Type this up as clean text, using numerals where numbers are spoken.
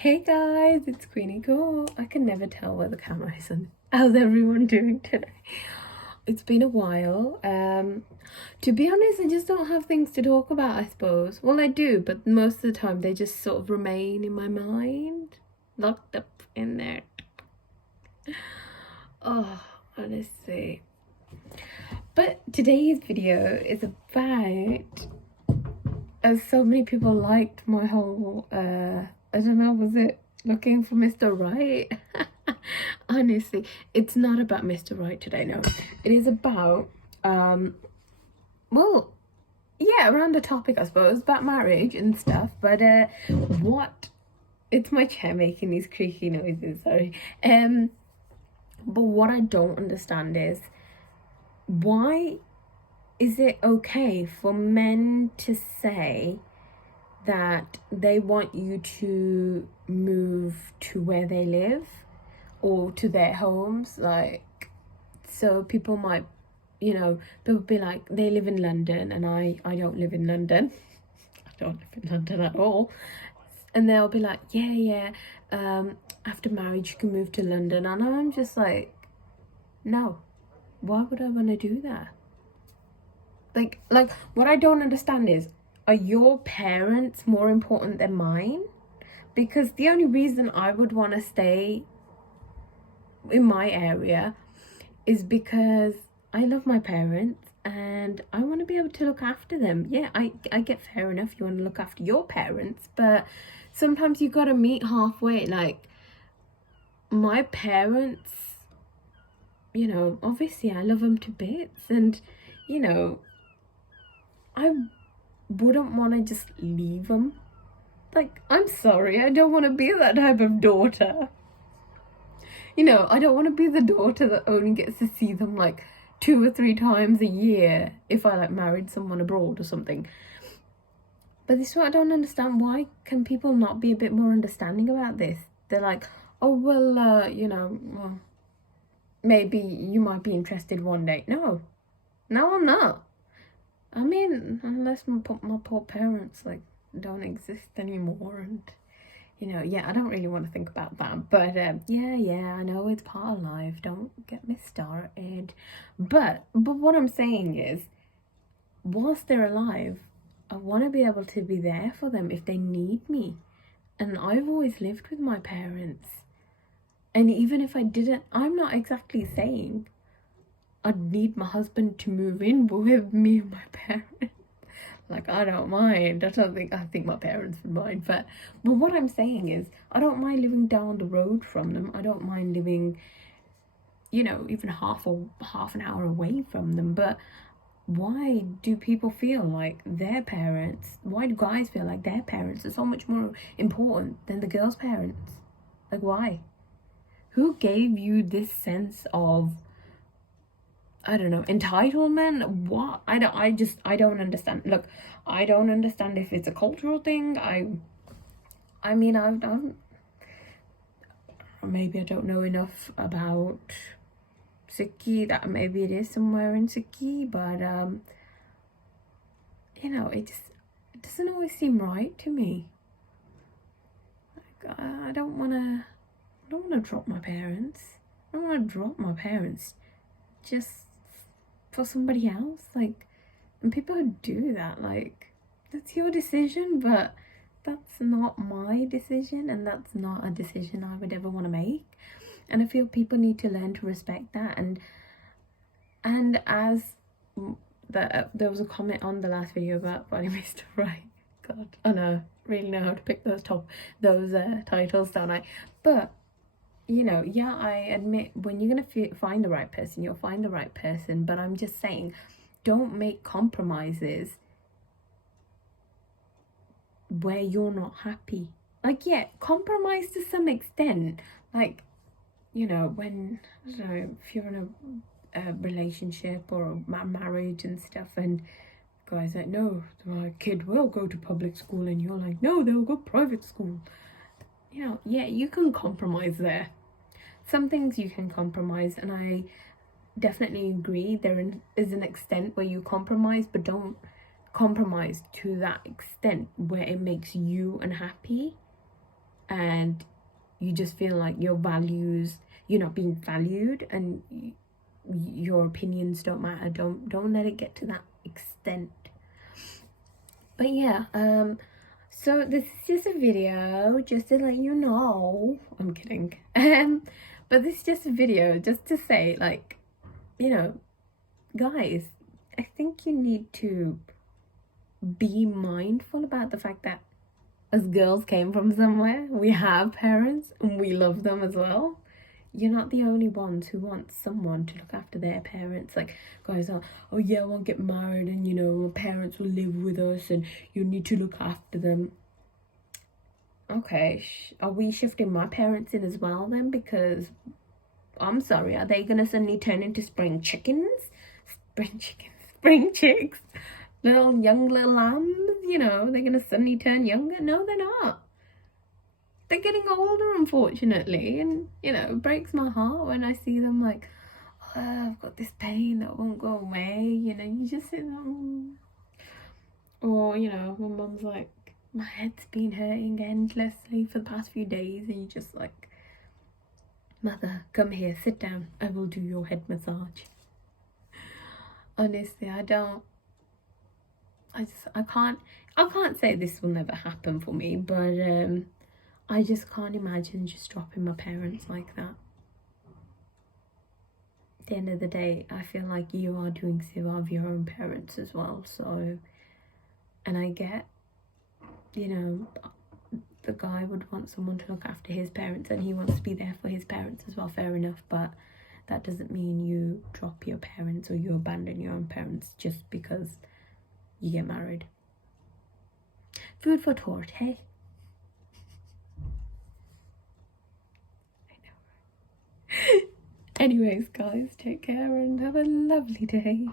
Hey guys, it's Queenie Cool. I can never tell where the camera is on. How's everyone doing today? It's been a while. To be honest, I just don't have things to talk about, I suppose. Well, I do, but most of the time they just sort of remain in my mind, locked up in there. Oh, honestly. But today's video is about, as so many people liked my whole, I don't know, was it looking for Mr. Right? Honestly, it's not about Mr. Right today, no. It is about, well, yeah, around the topic, I suppose, about marriage and stuff, but, it's my chair making these creaky noises, sorry. But what I don't understand is, why is it okay for men to say that they want you to move to where they live or to their homes? Like, so people might, people be like, they live in London and I don't live in London. I don't live in London at all. And they'll be like, yeah, after marriage you can move to London. And I'm just like, no, why would I want to do that? Like what I don't understand is, are your parents more important than mine? Because the only reason I would want to stay in my area is because I love my parents and I want to be able to look after them. Yeah, I get, fair enough, you want to look after your parents, but sometimes you got to meet halfway. Like, my parents, obviously I love them to bits, and I wouldn't want to just leave them. Like, I'm sorry, I don't want to be that type of daughter. I don't want to be the daughter that only gets to see them like 2 or 3 times a year if I like married someone abroad or something. But this is what I don't understand. Why can people not be a bit more understanding about this? They're like, oh, well, well, maybe you might be interested one day. No, I'm not. I mean, unless my poor parents like don't exist anymore, and yeah, I don't really want to think about that. But yeah, I know it's part of life. Don't get me started. But what I'm saying is, whilst they're alive, I want to be able to be there for them if they need me. And I've always lived with my parents. And even if I didn't, I'm not exactly saying I'd need my husband to move in with me and my parents. Like, I don't mind. I think my parents would mind. But what I'm saying is, I don't mind living down the road from them. I don't mind living, even half an hour away from them. But why do people feel like why do guys feel like their parents are so much more important than the girl's parents? Like, why? Who gave you this sense of, I don't know, entitlement? What? I don't understand. Look, I don't understand if it's a cultural thing. I mean, maybe I don't know enough about Sikhi, that maybe it is somewhere in Sikhi, but it doesn't always seem right to me. Like, I don't want to drop my parents. I don't want to drop my parents just for somebody else. Like, and people who do that, like, that's your decision, but that's not my decision, and that's not a decision I would ever want to make. And I feel people need to learn to respect that. And as there was a comment on the last video about finding Mr. Right. God, I really know how to pick those titles, don't I? But yeah, I admit, when you're gonna find the right person, you'll find the right person. But I'm just saying, don't make compromises where you're not happy. Like, yeah, compromise to some extent. Like, when, I don't know, if you're in a relationship or a marriage and stuff, and guys like, no, my kid will go to public school, and you're like, no, they'll go private school. Yeah, you can compromise there. Some things you can compromise, and I definitely agree there is an extent where you compromise, but don't compromise to that extent where it makes you unhappy and you just feel like your values, you're not being valued, and your opinions don't matter. Don't let it get to that extent. But yeah, so this is just a video just to let you know. I'm kidding. But this is just a video just to say, like, you know, guys, I think you need to be mindful about the fact that as girls came from somewhere, we have parents and we love them as well. You're not the only ones who want someone to look after their parents. Like, guys are, oh yeah, I won't get married and, you know, my parents will live with us and you need to look after them. Okay, are we shifting my parents in as well then? Because, I'm sorry, are they gonna suddenly turn into spring chickens? Spring chicks? Young little lambs, you know, they're gonna suddenly turn younger? No, they're not. They're getting older, unfortunately, and, you know, it breaks my heart when I see them like, oh, I've got this pain that won't go away, you know, you just sit there, or, you know, my mum's like, my head's been hurting endlessly for the past few days, and you're just like, mother, come here, sit down, I will do your head massage. Honestly, I can't say this will never happen for me, but I just can't imagine just dropping my parents like that. At the end of the day, I feel like you are doing so of your own parents as well. So, and I get, you know, the guy would want someone to look after his parents and he wants to be there for his parents as well, fair enough. But that doesn't mean you drop your parents or you abandon your own parents just because you get married. Food for thought, hey? Anyways, guys, take care and have a lovely day.